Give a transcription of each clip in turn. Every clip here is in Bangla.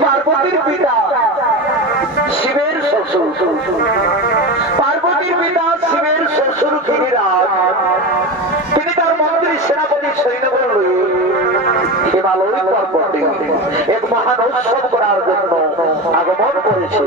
पार्वतीर पिता शिवेर শ্বশুর गिरिराज তিনি তার মন্ত্রী সেনাপতি সৈন্যবল লয়ে হিমালয় পর্বতে এক মহান উৎসব করার জন্য আগমন করেছে।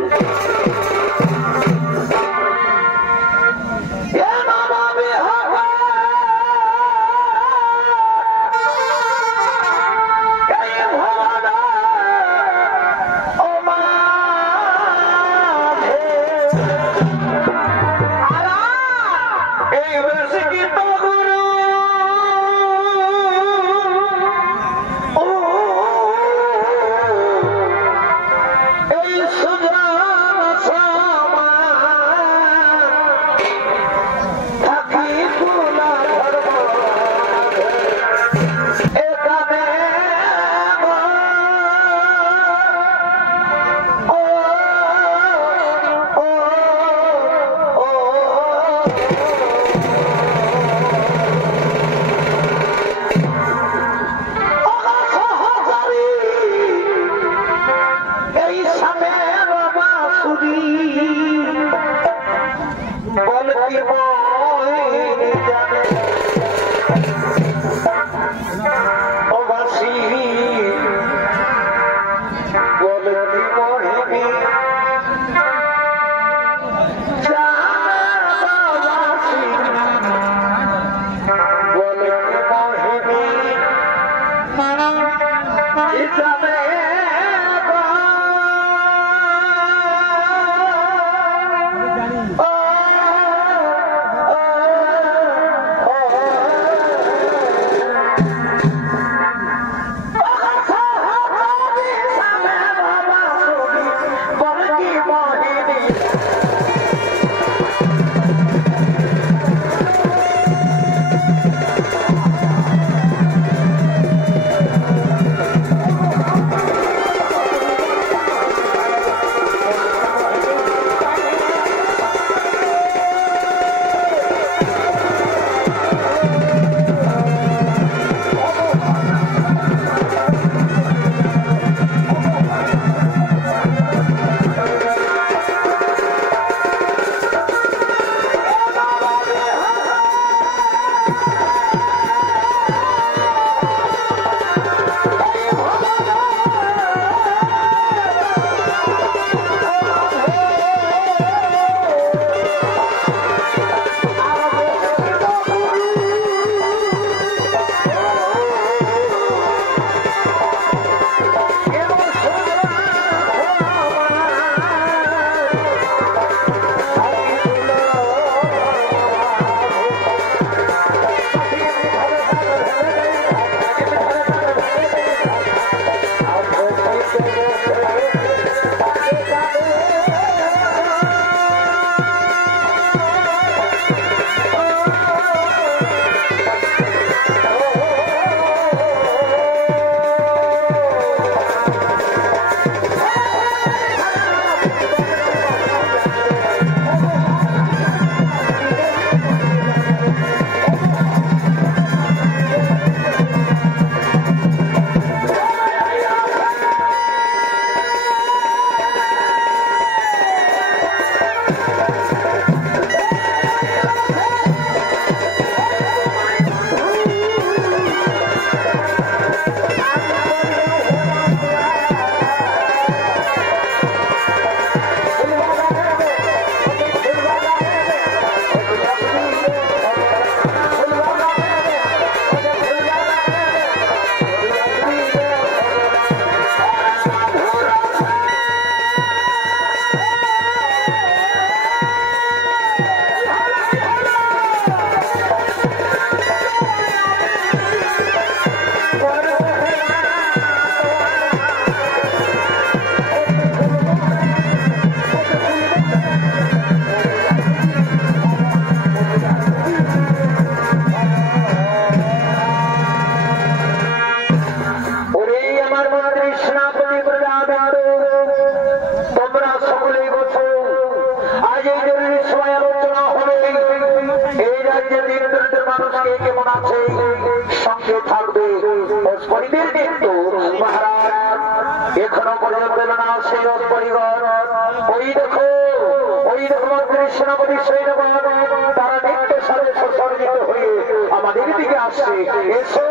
এসো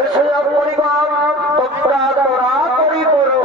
এসো পরিবার তোমরা তোরা করি বড়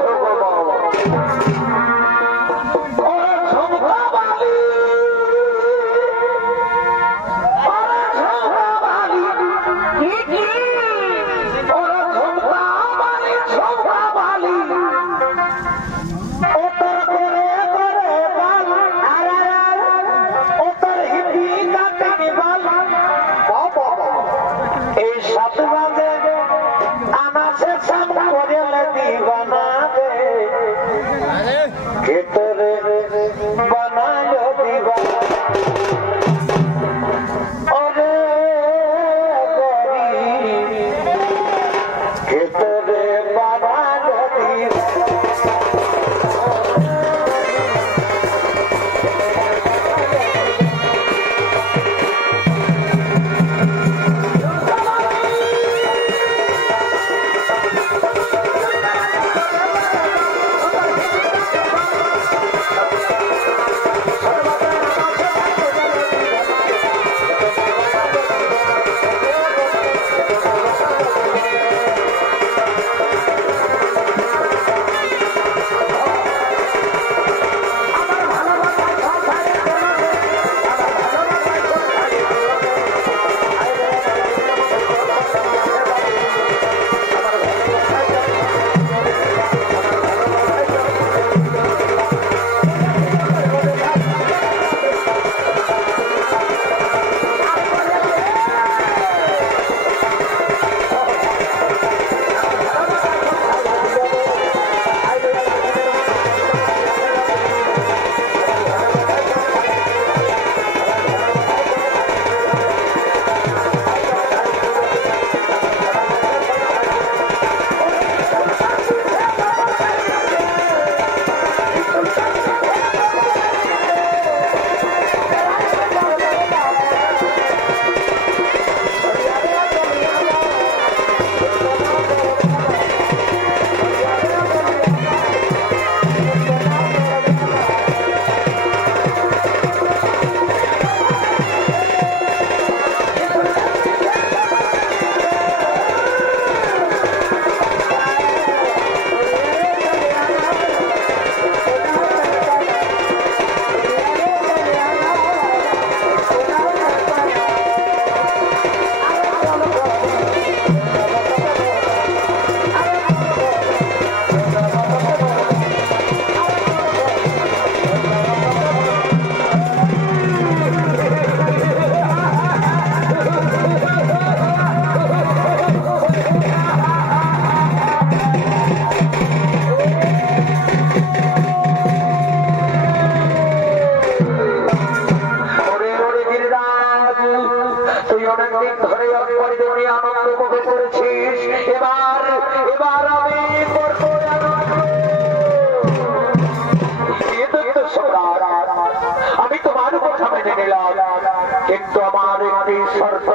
কিন্তু আমার একটি শর্ত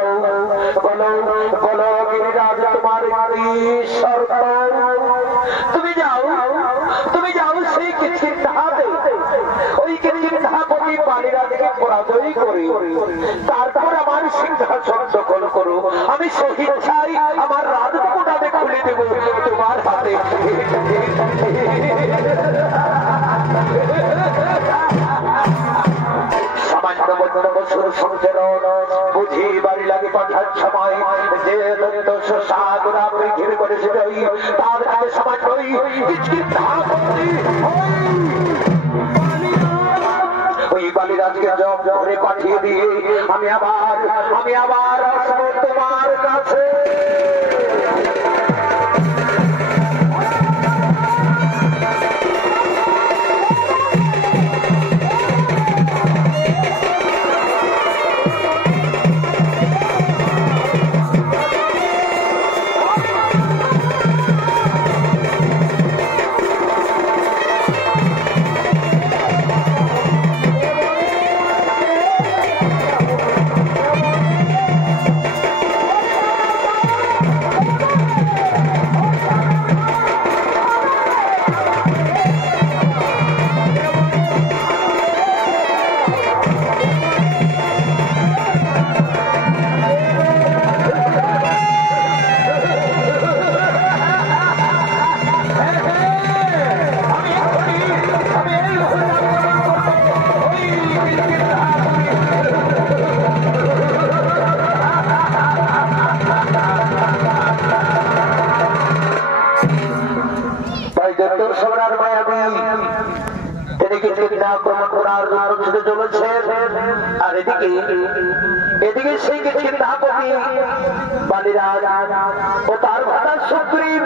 বলো বলো গিরিরাজ তোমার একটি শর্ত তুমি যাও সেই কিচ্ছিন্নহাতে ওই কিচ্ছিন্নহাপতি বালিরাজকে পরাজয় করি তারপর আমার সিংহাসন দখল করো আমি শহীদ চাই আমার রাজমুকুট আমি খুলে দেবো তোমার হাতে বুঝি বাড়ি লাগে পাঠার সময় যে সাগরা ঘিরে করেছে তার কাছে সমাজ ওই বালিরাজকে জব করে পাঠিয়ে দিয়ে আমি আবার আসবো তোমার কাছে সেদিন আক্রমণ করার জন্য ছুটে চলেছে। আর এদিকে সেই চিন্তাপতি বালিরাজ ও তার ভাতা সুগ্রীব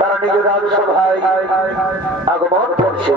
তারা নিজ রাজসভায় আগমন করছে।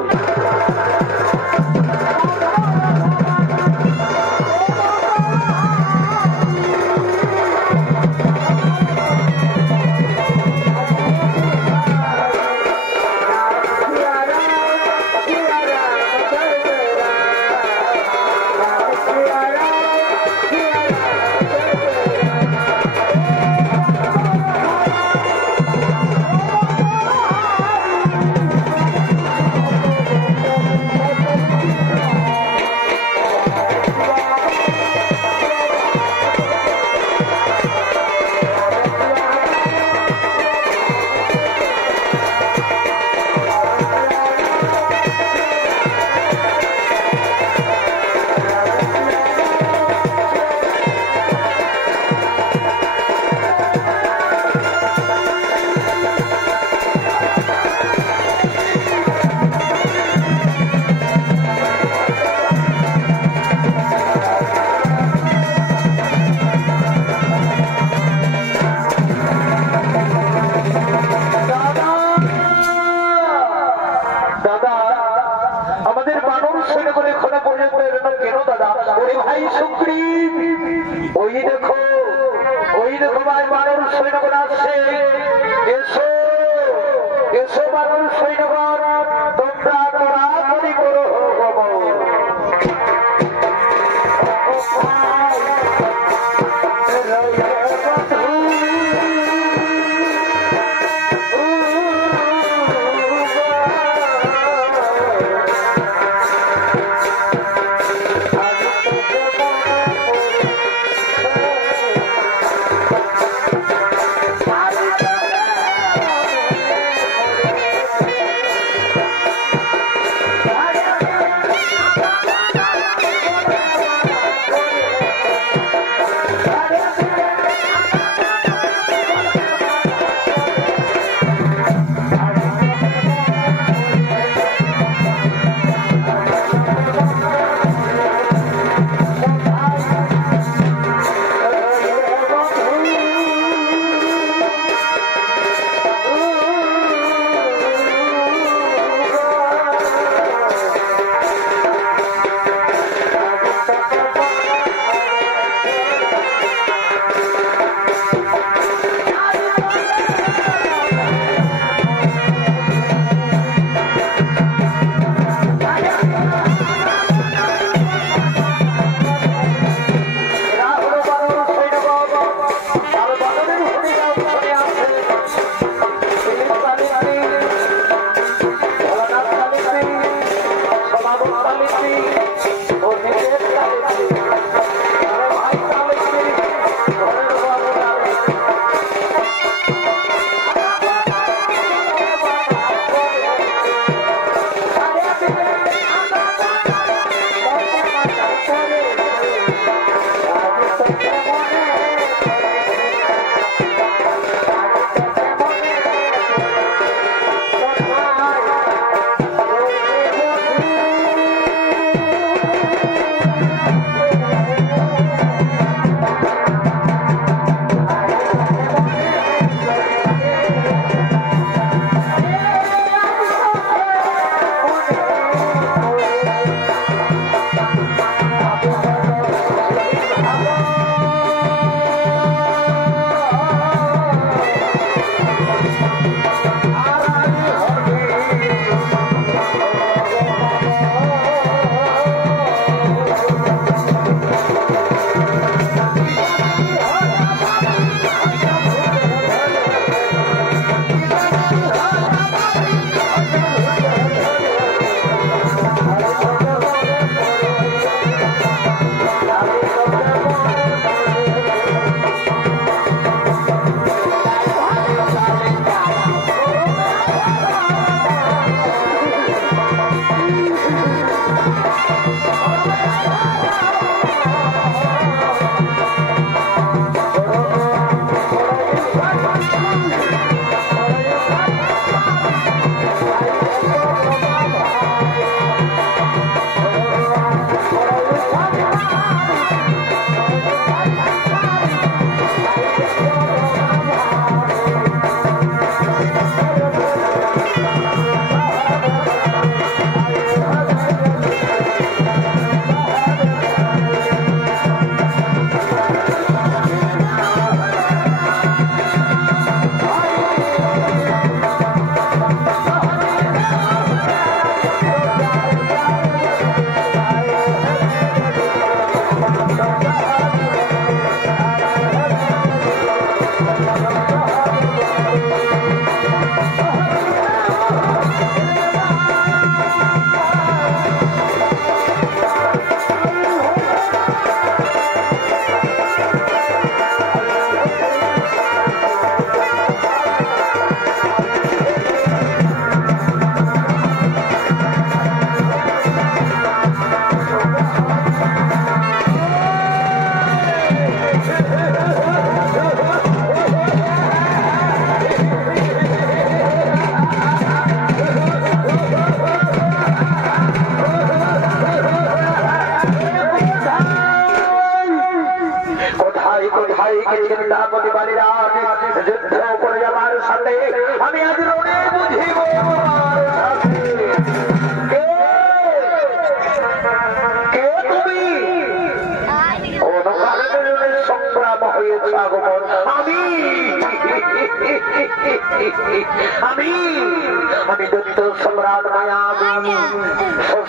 আমি দৈত্য সম্রাট মায়াবী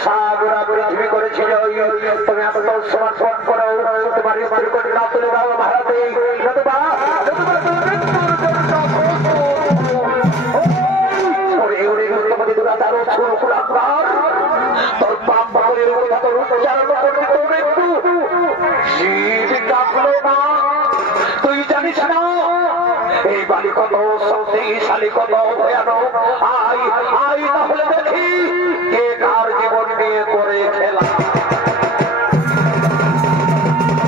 সাগরা পৃথিবী করেছি তুমি আত্মসমর্পণ করো তোমার না তুলে দাও ভারতে তোর পাপ ভাবের উচ্চারণ করতে তোর একটু তুই জানিস না এই বাড়ি কত শক্তিশালী কত ভয়ানক আই আই তাহলে দেখি কে কার জীবন নিয়ে করে খেলা আমি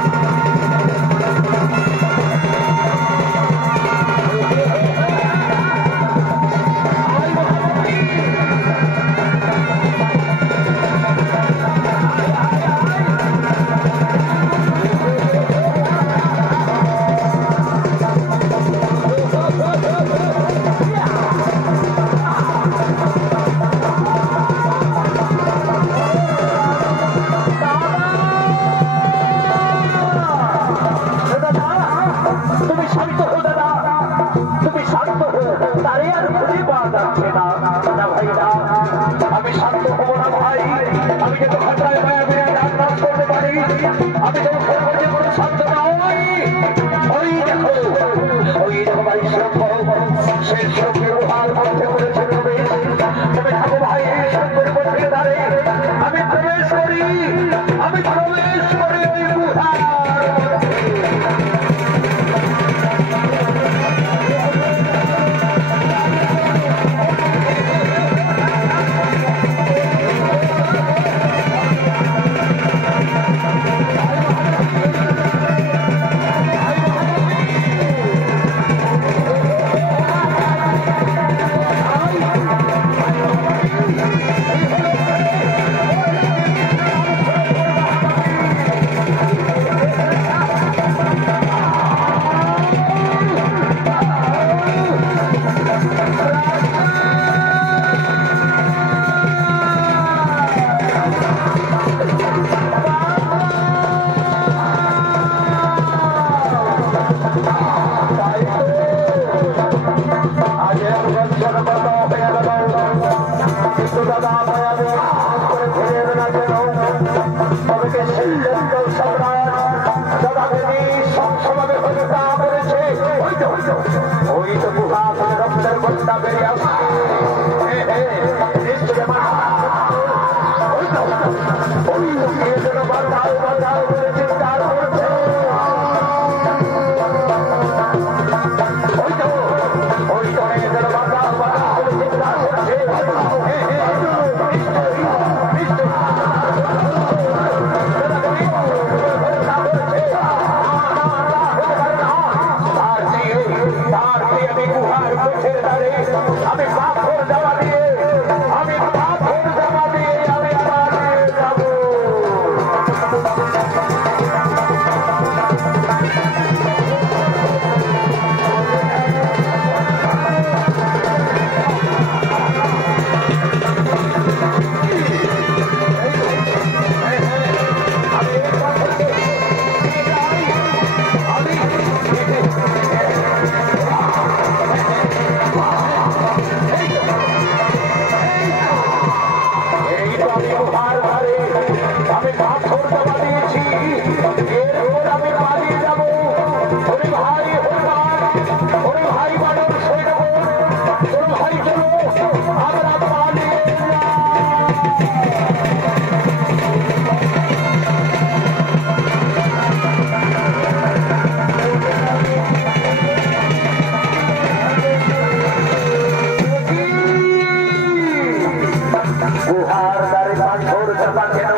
গুহার দ্বারে পাথর চাপা কেন?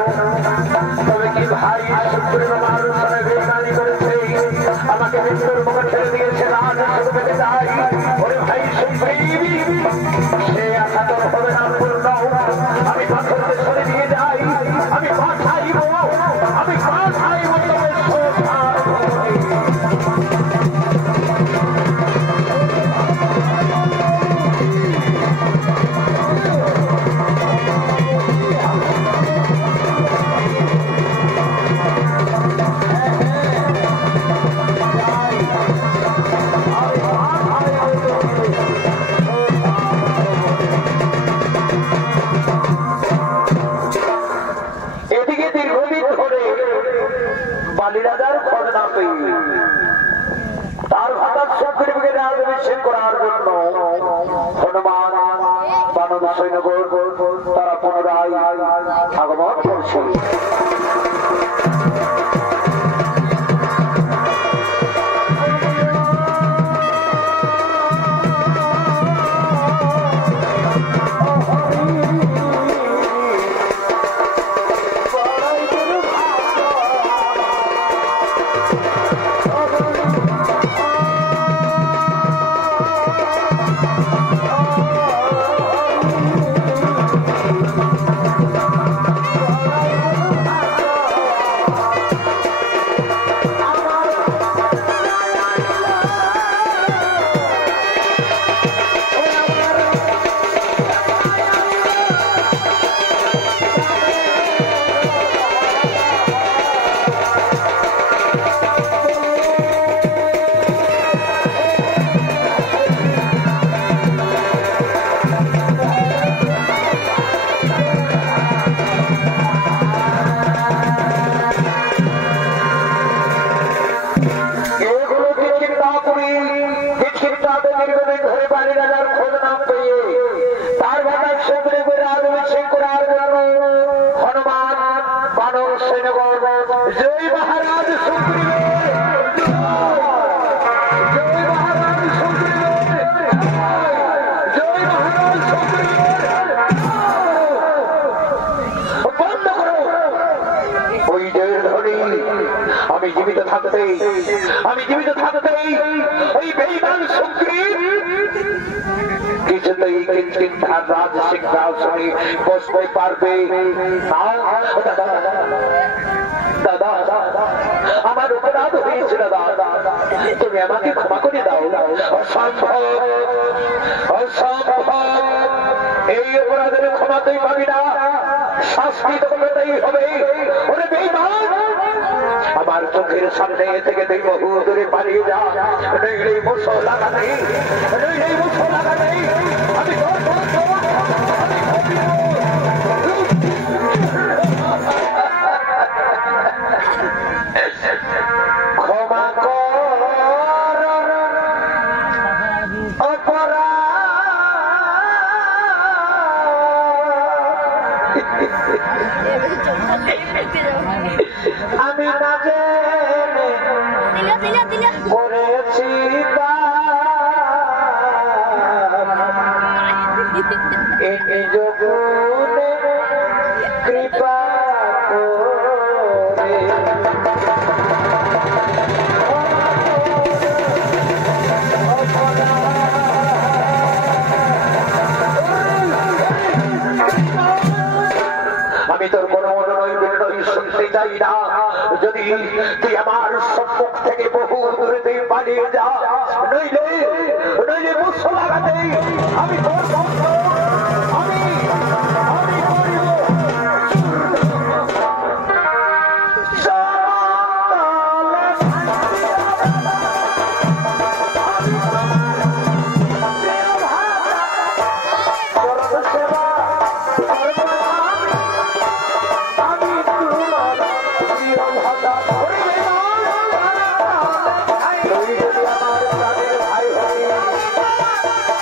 তবে কি ভাই সুপ্রিম মানুষের বেকানি করেছে, আমাকে মৃত্যুর মুখে ছেড়ে দিয়েছে, রাজ শুধু পেতে চাই। ওরে ভাই সুপ্রিম, সে আশা তোর হবে না পূর্ণ। আমি পাথরকে সরে দিয়ে যাই, আমি পাঠাইব, আমি পাঠাইব তবে সোধার ভূমি। বালিরাজার খোঁজ না পেয়ে তার হঠাৎ সুগ্রীবকে রাজাভিষেক করার জন্য হনুমান বানর সৈন্যগণ তারা পুনরায় আগমন করছে। আমি জীবিত থাকতে ওই বেঈমান সুগ্রীব কিছুতেই কিঞ্চিৎ রাজ সিংহাসনে বসতে পারবে না। দাদা, আমার অপরাধ হয়েছিল দাদা, তুমি আমাকে ক্ষমা করে দাও। অসম্ভব, অসম্ভব, এই অপরাধের ক্ষমা তুই পাবি না, শাস্তি তো পেতেই হবে। ওরে বেঈমান, আমার চোখের সামনে থেকে তুই বহু দূরে পালিয়ে যা, নইলে মুসো লাগা নেই, নইলে মুসো লাগা নেই। আমি ক্ষমা কর আমি না জেনে করেছি নিজ গুণে কৃপা করে আমি তোর কোন অনুনয় শুনতে চাই না। যদি তুই আমার সম্মুখ থেকে বহু দূরে তুই পালিয়ে যা, নইলে নইলে মুসো লাগাতে আমি তোর আমি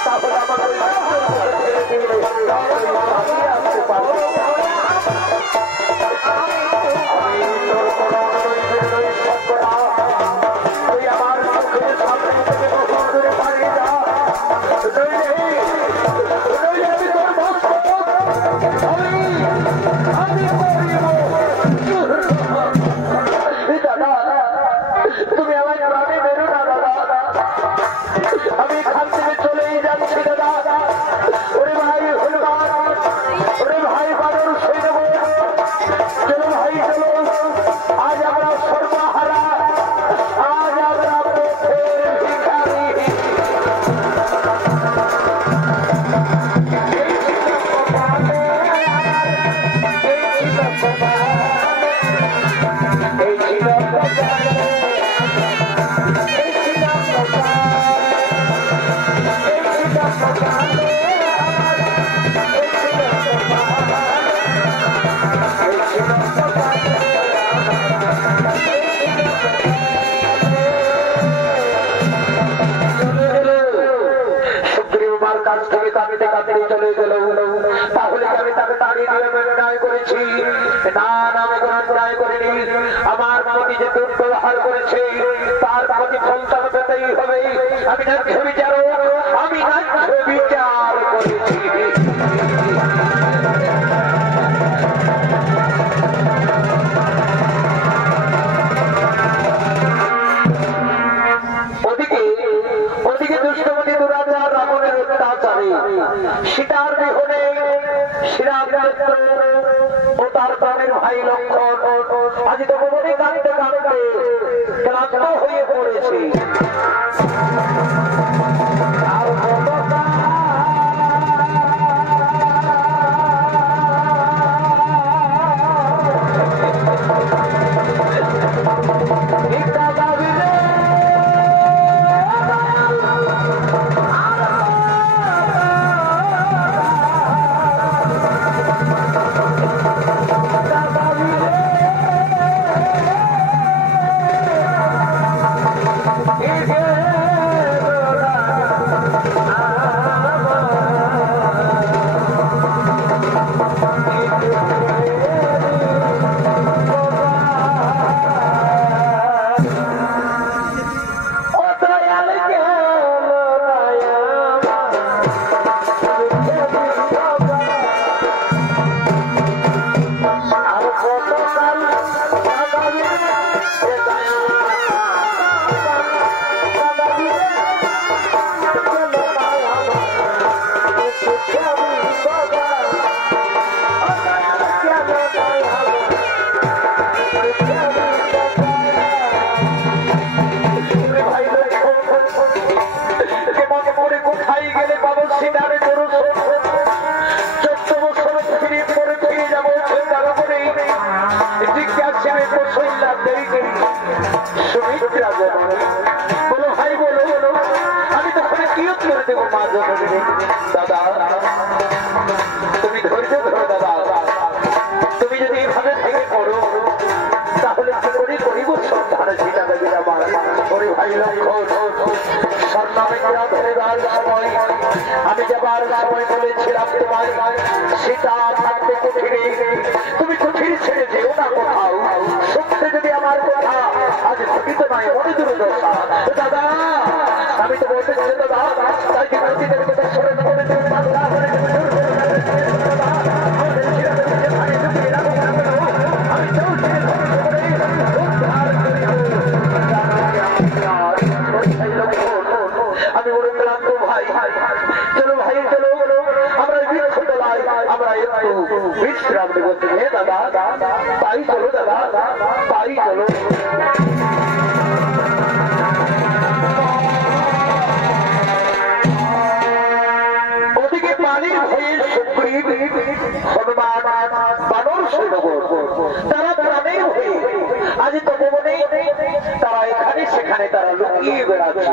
তাহলে আমাকে আমার কাছ থেকে কাঁদতে কাঁদতে চলে গেল, তাহলে আমি তাকে তাড়িয়ে দিয়ে অন্যায় করেছি? না না, আমি কোনো অন্যায় করিনি। আমার প্রতি যে দুর্ব্যবহার করেছে তার প্রতিফল তার পেতেই হবে। আমি ন্যায্য বিচারক, আমি ন্যায্য বিচার করেছি। ওদিকে দুষ্টমতি দুরাচার রাবণের অত্যাচারে সীতার বিহনে শ্রীরামচন্দ্র ও তার প্রাণের ভাই লক্ষ্মণ আজ তো ভবনে কাঁদতে কাঁদতে ক্লান্ত হয়ে পড়েছে। দাদা তুমি ধৈর্য ধরো দাদা, তুমি যদি এইভাবে ভেঙে পড়ো তাহলে কি করে করিব সন্তান সীতা দেবীর আমার ওরে ভাই লক্ষ্মণ। স্বর্ণামে ধরে যাওয়ার সময় আমি যাবার সময় বলেছিলাম তোমায় সীতা থাকবে কুঠিরে, তুমি কুঠির ছেড়ে যেও না কোথাও। সত্যি যদি আমার কথা আজ ঘটিত নয় মনে দুর্দশা দাদা, আমি তো বলতেছি দাদা, তাই কি মসজিদের কথা সরে করে তুমি পাল্লা করে আমি ওরে ক্লান্ত ভাই, চলো ভাই চলো আমরা বৃক্ষ তলায় আমরা একটু বিশ্রাম দেবো। দাদা তাই চলো দাদা, তাই চলো। ওদিকে পানির ভয়ে সুগ্রীব হনুমান বানর সৈন্যগণ তারা প্রাণের হয়ে আজ তপবনে তারা এখানে সেখানে তারা লুকিয়ে বেড়াচ্ছে।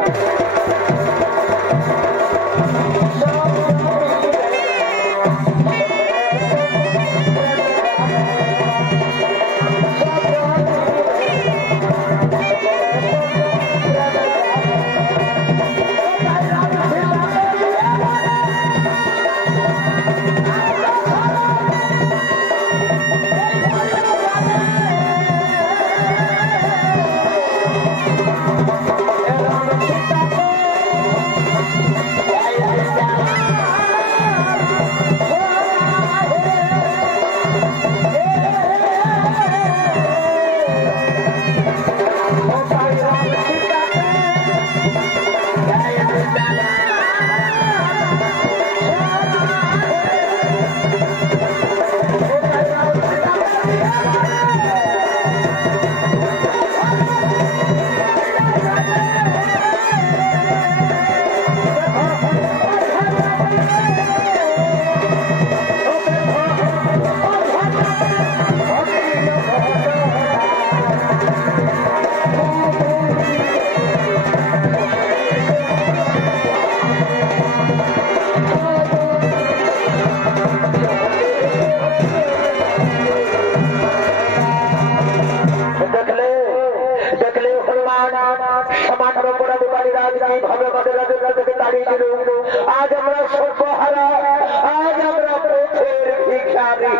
ছাড়া আজ আমরা পথের ভিখারি।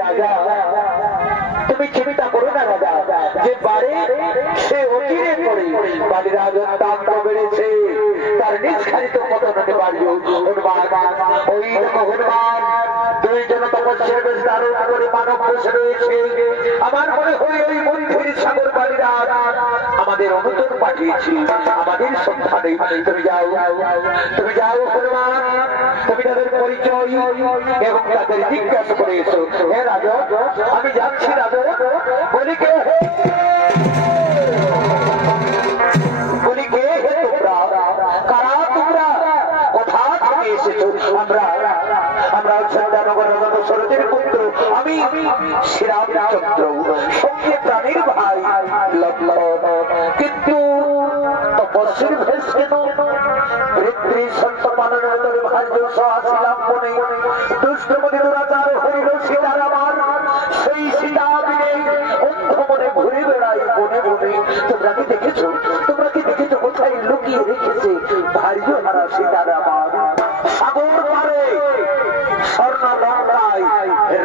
রাজা তুমি চিন্তা করো না রাজা, যে বাড়ি সে অচিরে পড়ে বাড়ির আগুন দাম বেড়েছে, তার নিজ খালিত কত অনিবার্য। হনুমান ওই হনুমান দুইজন তপস্যার বেশ দারুণ করে মানব বসে রয়েছে। আমার মনে হয় ওই মন্দির সাগর বাড়িরা আমাদের অনুতর পাঠিয়েছি আমাদের সন্ধানে। তুমি যাও, তুমি যাও হনুমান, তুমি তাদের পরিচয় এবং তাদের জিজ্ঞাসা করে এসো। হ্যাঁ রাজা, আমি যাচ্ছি রাজা। বলি কে হে তোমরা, কারা তোমরা, কোথা থেকে এসেছো? আমরা চন্দ্রনগর শরতের পুত্র, আমি শ্রীরামচন্দ্র, সঙ্গে প্রাণীর ভাই লক্ষ্মণ। কিন্তু তপস্বীর ভেষ কেন? পিতৃ সন্ত পালনের তরে ভাগ্য আসিলাম মনে, দুষ্টমণি দুরাচার হইল সীতার আমার, সেই সীতা দিনে অন্ধ মনে ঘুরে বেড়াই বনে বনে। তোমরা কি দেখেছো? তোমরা কি দেখেছো কোথায় লুকিয়ে রেখেছে ভার্য হারা সীতার আমার? সাগর পারে স্বর্ণ লঙ্কায়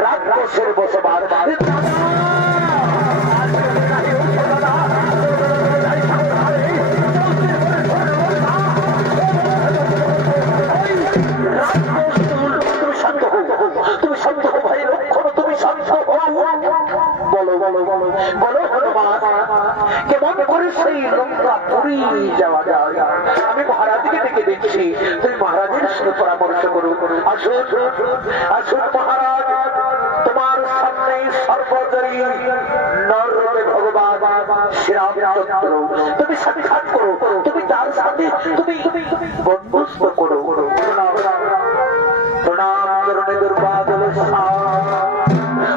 রাক্ষসের বসবাস। তুমি শান্ত হো ভাই লক্ষণ, তুমি শান্ত হো। বলো বলো বলো বলো হনুমান, কেমন করে সেই লঙ্কা পুরী যাওয়া যায়? আমি মহারাজকে ডেকে দিচ্ছি, তুমি মহারাজের সঙ্গে পরামর্শ করো। আসুন আসুন মহারাজ, তোমার সামনে সর্বজয়ী নররূপে ভগবান শ্রীরামচন্দ্র, তুমি সাক্ষাৎ করো, তুমি তার সাথে তুমি বন্ধুত্ব করো। প্রণাম চরণে দুর্বাদল।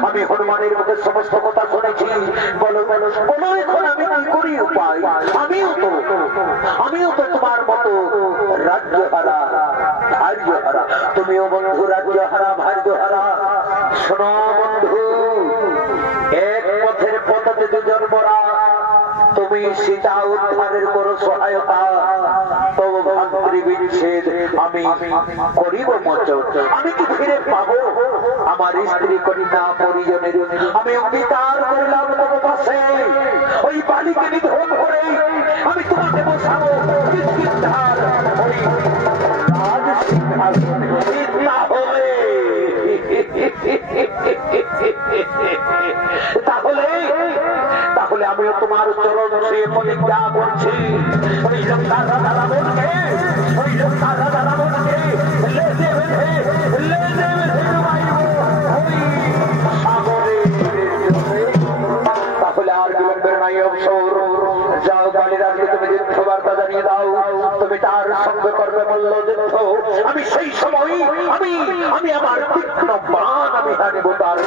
আমি হনুমানের মুখে সমস্ত কথা শুনেছি। বলো বলো বলো, এখন আমি কি করি উপায়? আমিও তো তোমার মতো রাজ্য হারা ভার্য হারা। তুমিও বন্ধু রাজ্য হারা ভার্য হারা। শোনো বন্ধু, এক পথের পথে দুজন মরা। তুমি সীতা উদ্ধারের করো সহায়তা, তবু ভাতৃবিচ্ছেদ আমি করিব মোচন। আমি কি ফিরে পাবো আমার স্ত্রী কন্যা পরিজনের? আমি অঙ্গীকার করলাম তোমার পাশে, ওই বালিকে নিধন করে আমি তোমাকে বসাবো কিষ্কিন্ধার ওই রাজ সিংহাসনে। তাহলে তাহলে আমিও তোমার চরণ ছুঁয়ে প্রতিজ্ঞা করছি, ওই লঙ্কার রাজা রাবণকে, ওই লঙ্কার রাজা রাবণকে তাহলে আর বিলম্বের নাই অবসর। যাও বালিরাজকে তুমি যুদ্ধ বার্তা জানিয়ে দাও, তুমি তার সঙ্গে করবে মল্ল যুদ্ধ। আমি সেই সময় আমি আমার তীক্ষ্ণ প্রাণ আমি হারিব তার।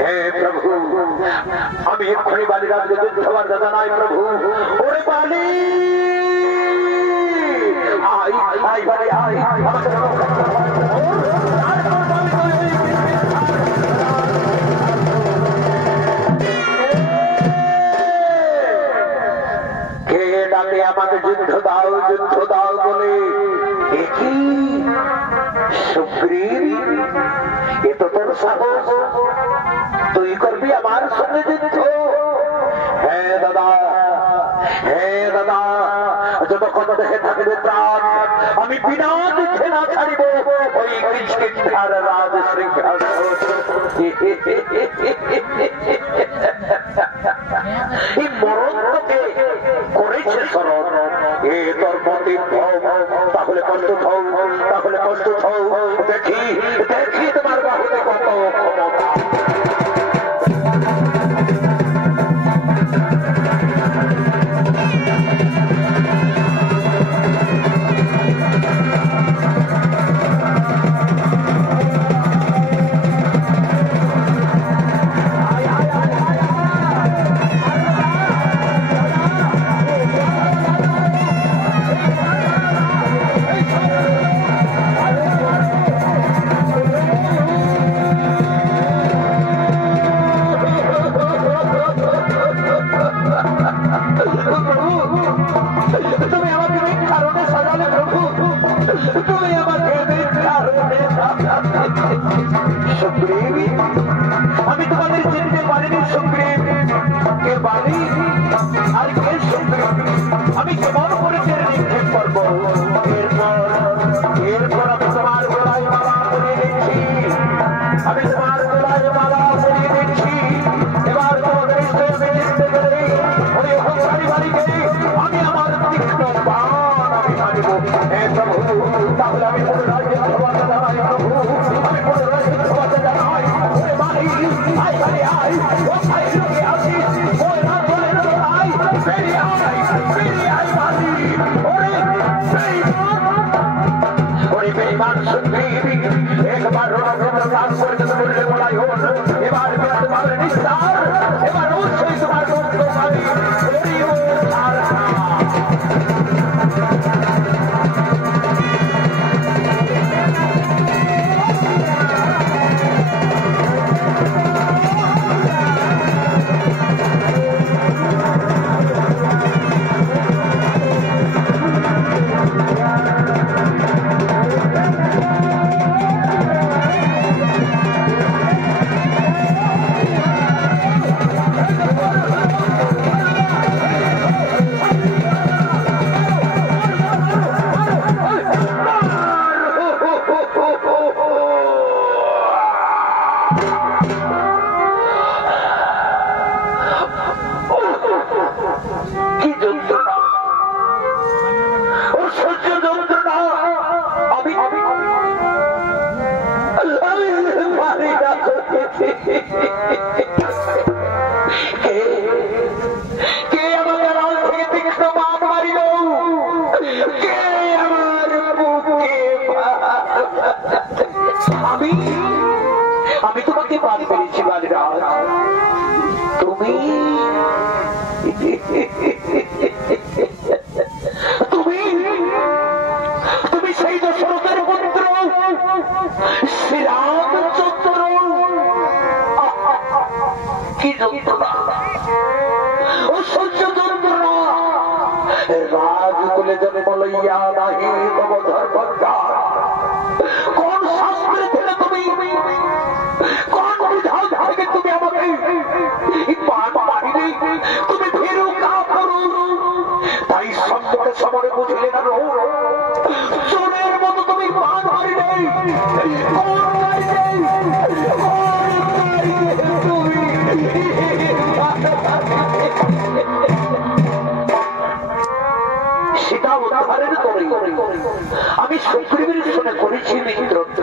হে প্রভু, আমি এক্ষুনি বালিরাজকে যুদ্ধ বার্তা জানাই। প্রভু, ওরে বালি আই আই বালি আই, আমাকে আমাকে যুদ্ধ দাও বলে। কি সুগ্রীব, এ তো তোর সাহস, তুই করবি আমার সঙ্গে যুদ্ধ? হ্যাঁ দাদা, হ্যাঁ দাদা, যতক্ষণ দেহে থাকবে প্রাণ আমি বিনা যুদ্ধে না ছাড়িব ওই কিষ্কিন্ধার রাজ সিংহাসন। এই মরণ তোকে করেছে স্মরণ, এ তোর মতি তাহলে কষ্ট থাও, তাহলে কষ্ট থাও। দেখি দেখি তোমার বাহুতে কত ক্ষমতা। দিব প্রভু তাহলে আমি পুনরায় ক্ষমতা জানাই প্রভু আমি পুনরায় ক্ষমতা জানাই ওরে মাই আই আই আই ও আই লোকে আসি ওই না বলে আই বেরিয়ে আই মালি ওরে বেঈমান শুনবি একবার রণক্ষেত্র কাজ করে বললে বলাই হল এবার তোমার নিস্তার এবার অবশ্যই তোমার বন্ধু পাবি আমি তোমাকে পান করেছি বাজরা তুমি তুমি সেই দশরথের পুত্র শ্রীরামচন্দ্র কি যন্ত্রণা ও সহ্য যন্ত্রণা রাজকুলে জন্ম লইয়া নাহি তব ধর্মদ্বার কোন শাস্ত্রে থেকে তুমি কোন বিধান থেকে তুমি আমাকে পান পাইনি তুমি ভীরু কাপুরু তাই সম্পর্কে সমরে বুঝলে না চোরের মতো তুমি পান পাইনি সেটা উদাহরণ করে আমি সুগ্রীবের শুনে করেছি মিত্রত্ব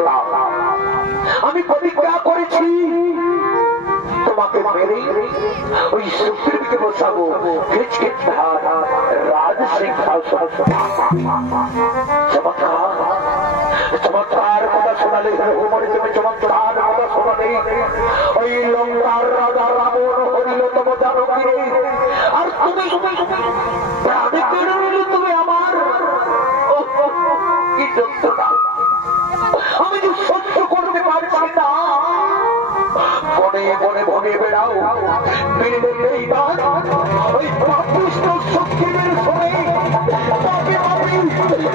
আমি প্রতিজ্ঞা করেছি তোমাকে মেরে ওই সুগ্রীবকে বসাবো রাজ সিংহাসন চমৎকার কথা শোনালে উমরে তুমি চমৎকার কথা শোনালে ওই লঙ্কার রাজা রাবণ হরিল তম জানকী আর তুমি প্রাণে কেড়ে নিলে তুমি আমার কি যন্ত্রণা আমি যে সহ্য করতে পারছি না বনে বনে ভনে বেড়াও মিলে ওই প্রকৃষ্ট শক্তির সঙ্গে পাপি পাপি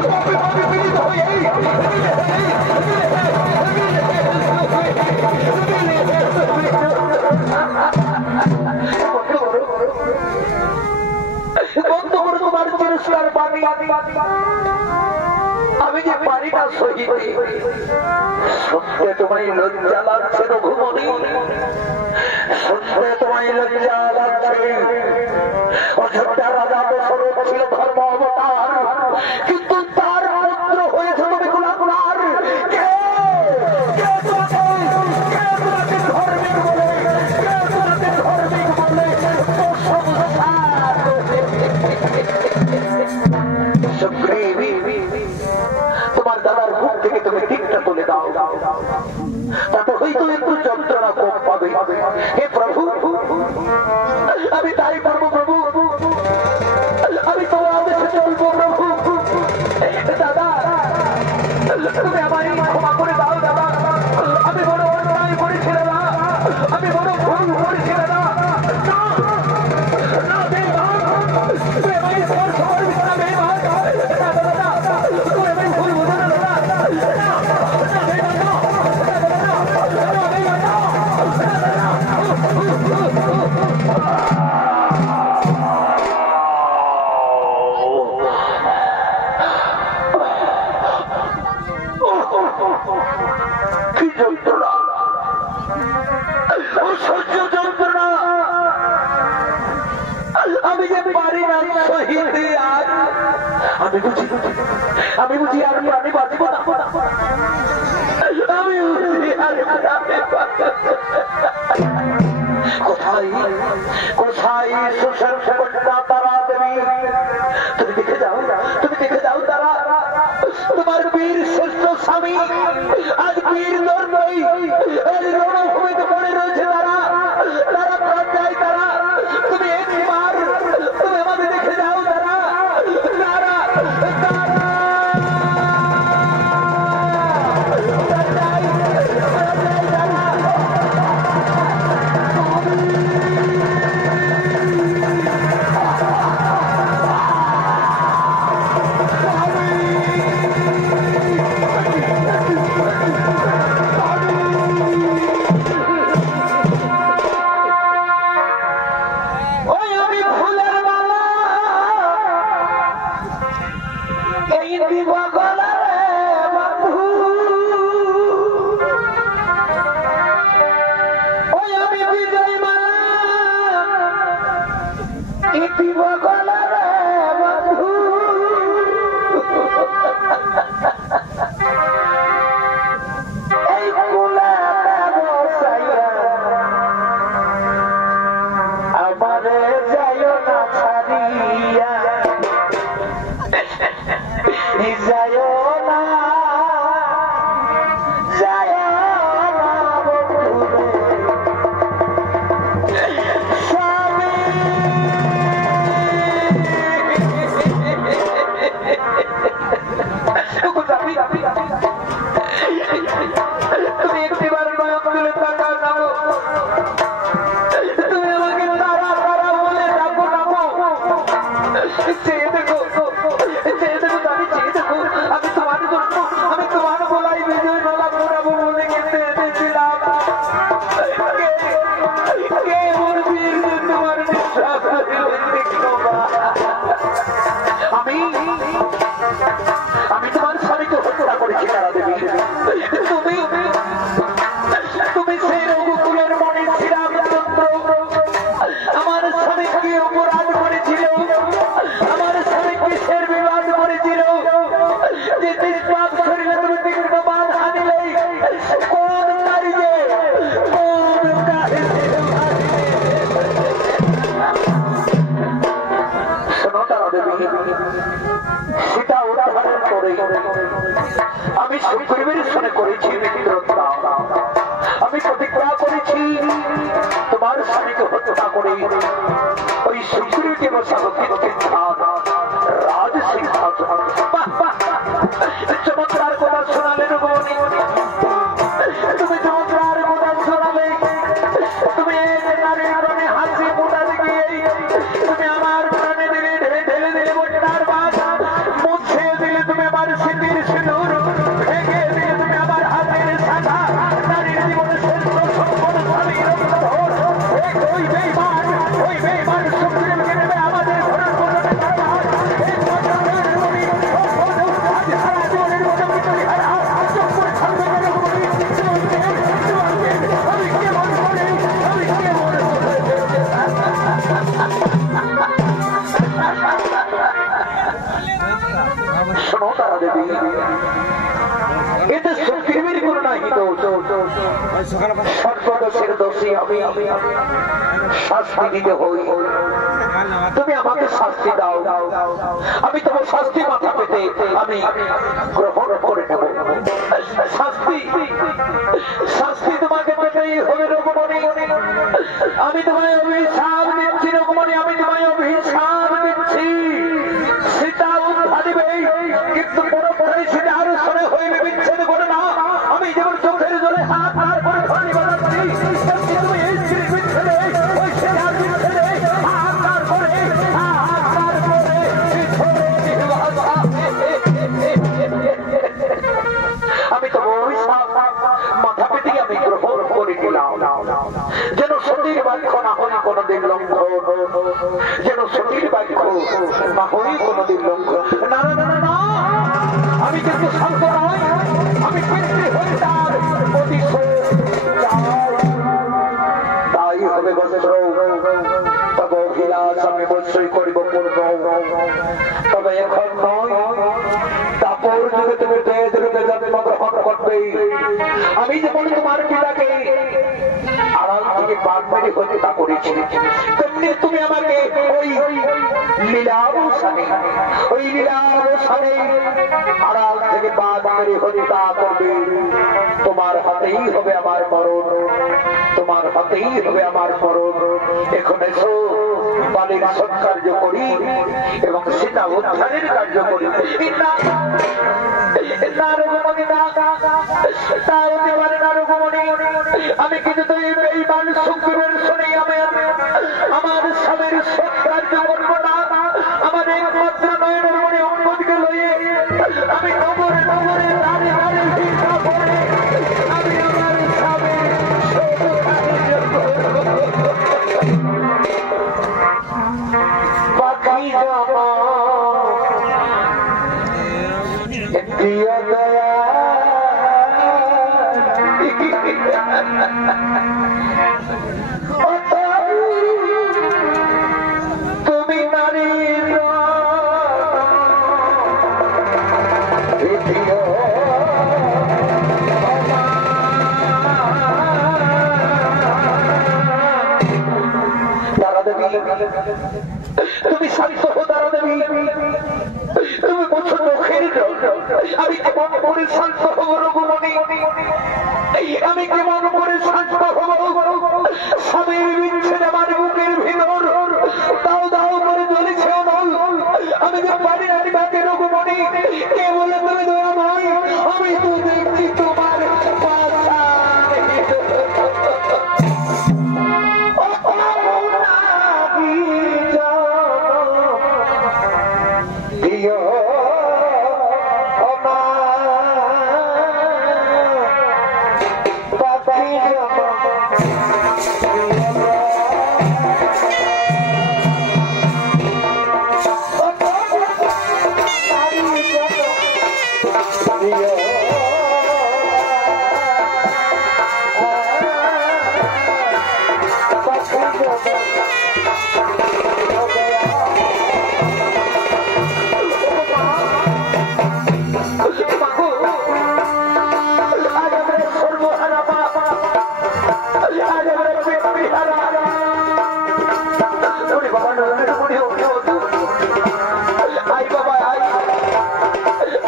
পাপি পাপি মিলিত হয়ে বন্ধ করে তোমার পুরস্কার পানি আমি যে পারি না সহিতে সত্যি তোমায় লজ্জা লাগছে রঘুমণি সত্যি তোমায় লজ্জা লাগছে অযোধ্যা রাজা দশরথ ছিল ধর্ম অবতার কিন্তু তার পুত্র হয়েছে তুমি গুণাগুণার কে তোমাকে ধর্মিক বলে তোমার দাদার মুখ থেকে তুমি টিকটা তুলে দাও তাতে হয়তো একটু যন্ত্রণা কম পাবে হে প্রভু আমি তাই করবো প্রভু আমি তোমার আদেশে চলবো প্রভু দাদা তুমি আমায় ক্ষমা করে দাও দাদা আমি বড় অন্যায় করেছি দাদা আমি বড় ভুল করেছি দাদা আমি যে পারি না সহিতে আর আমি বুঝি আমি বুঝি আর প্রাণী বাঁচবো না, আমি বুঝি আর কোথায় কোথায় সুশান কন্যা তারা দেবী, তুমি দেখে যাও, তুমি দেখে যাও তারা তোমার বীর শ্রেষ্ঠ স্বামী আজ বীর লড়াই রণভূমিতে পড়ে রয়েছে, তারা তারা প্রাণ যায়, তারা তুমি একবার তুমি আমাদের দেখে যাও, তারা তারা আমি তোমার স্বামীকে হত্যা করেছি তারা দেবী, তুমি তুমি সেই রঘুকুলের মনে শ্রীরামচন্দ্র আমার স্বামীকে অপরাধ করেছিল, আমার স্বামীকে সের বিবাদ করেছিল, যে নিষ্পাপ শরীরে তুমি দীর্ঘবাদ হানিলে কোন নারীকে কোন শোনো তারা দেবী, সীতা উদ্ধারের পরে আমি সুগ্রীবের সঙ্গে করেছি মিত্রতা, আমি প্রতিজ্ঞা করেছি তোমার স্বামীকে হত্যা করে ওই সুগ্রীবকে বসাবো রাজ সিংহাসন। চমৎকার কথা শোনালেন বনি, তুমি চমৎকার কথা শোনালে, তুমি নারীর প্রাণে হাসি মোটা দিয়ে তুমি আমার প্রাণে দিলে ঢেলে দিলে বন্যার বাধা মুছে দিলে, তুমি আমার স্মৃতির সিঁদুর ভেঙে দিলে, তুমি আমার হাতের শাখা নারীর জীবনে শ্রেষ্ঠ সম্পদ স্বামীর ওই বেইমান সুগ্রীবকে নেবে আমাদের ঘরের মধ্যে শোনো তারা দেবী, এতে সুগ্রীবের কোন নাহি দোষ, সর্বদোষের দোষী আমি, শাস্তি দিতে হই, তুমি আমাকে শাস্তি দাও, আমি তোমার শাস্তি মাথা পেতে আমি গ্রহণ করে নেব, শাস্তি শাস্তি তোমাকে পেতেই হবে রঘুমণি, আমি তোমায় অভিশাপ দিচ্ছি রঘুমণি, আমি তোমায় অভিশাপ দিচ্ছি, সীতা উদ্ধার দিবে কিন্তু পুরোপুরি সীতা আরো সরে হইবে বিচ্ছেদ করে না, আমি যেমন চোখের জলে হাত আর করে ধরি বাধা করি, তুমি এই স্ত্রী বিচ্ছেদে ওই সীতার বিচ্ছেদে হাত আর করে আমি তো মাথা পেতে আমি গ্রহণ করে দিলাম, যেন সতীর বাক্য না হই কোনদিন লঙ্ঘন, যেন সতীর বাক্য না হই কোনদিন লঙ্ঘন, না না না না, আমি কিন্তু শান্ত নই, আমি পিতৃ হই তার প্রতিশোধ, তাই হবে বস্ত্র, তবে অভিলাষ আমি অবশ্যই করিব পূর্ণ, তবে এখন নয়, অপর যুগে তুমি বেদ রূপে জন্মগ্রহণ করবে। আমি যেমন তোমার পিতাকে আড়াল থেকে বাদ মেরে হত্যা করেছি, তেমনি তুমি আমাকে ওই লীলাবসানে আড়াল থেকে বাদ মেরে হত্যা করবে। তোমার হাতেই হবে আমার মরণ, তোমার হাতেই হবে আমার মরণ। এখন এসো বালির সৎকার্য করি এবং সীতা উদ্ধারের কার্য করি। আমি কিন্তু এই মানুষ সুখের শুনে আমার স্বামীর সৎকার্য করবো না। আমার একমাত্র নয়নের মনে অঙ্গদিকে লইয়ে আমি নগরে নগরে দাঁড়িয়ে দাঁড়িয়ে ভিক্ষা করে আমি আমার স্বামীর পাখি জামা দিয়া দয়া তুমি নারী তুমি শান্ত হো তারা দেবী, তুমি বলছো মুখের আমি কেমন করে শান্ত হবো রঘুমণি, আমি কেমন করে শান্ত হবো? স্বামীর বিচ্ছেদ আমার বুকের ভিতর দাও দাও করে জ্বলেছে। আমি যে পারি না বাকে রঘুমণি, কে বলে তুমি দয়াময়? আমি তো দেখছি তোমার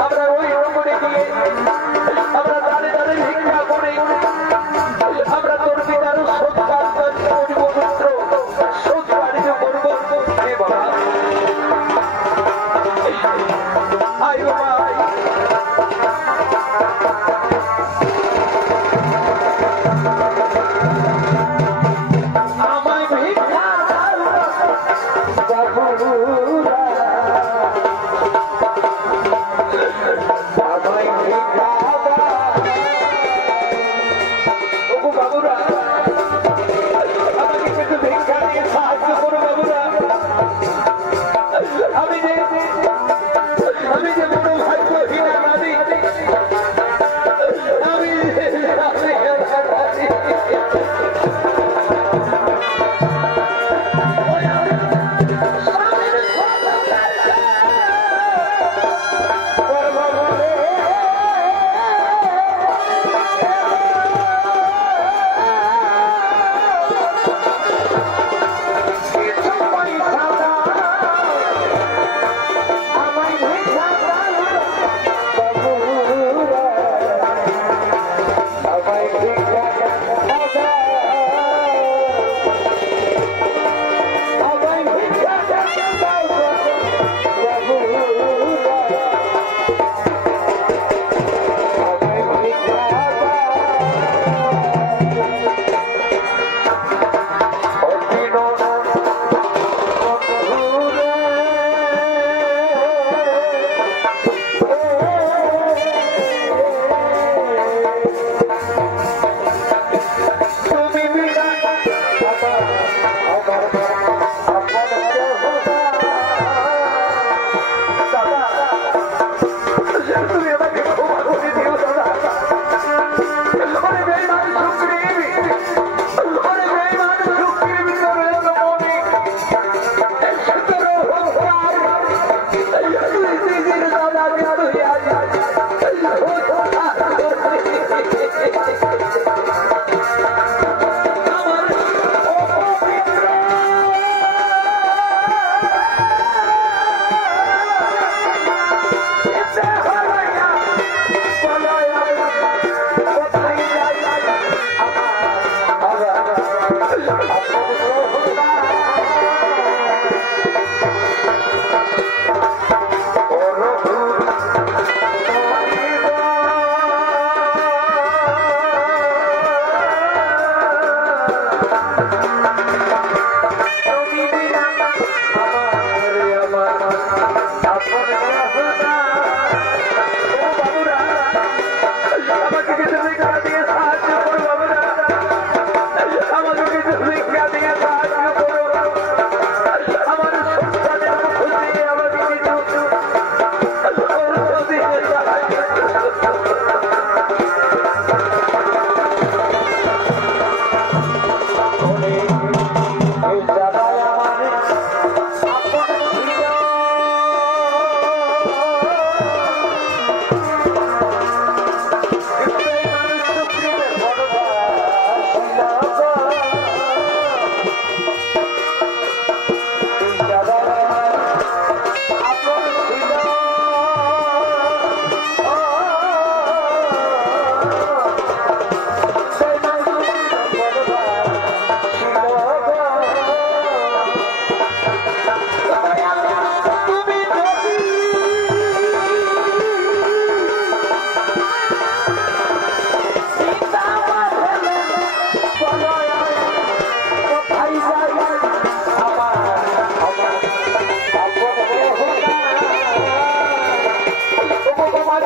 আমরা ওই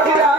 Mira.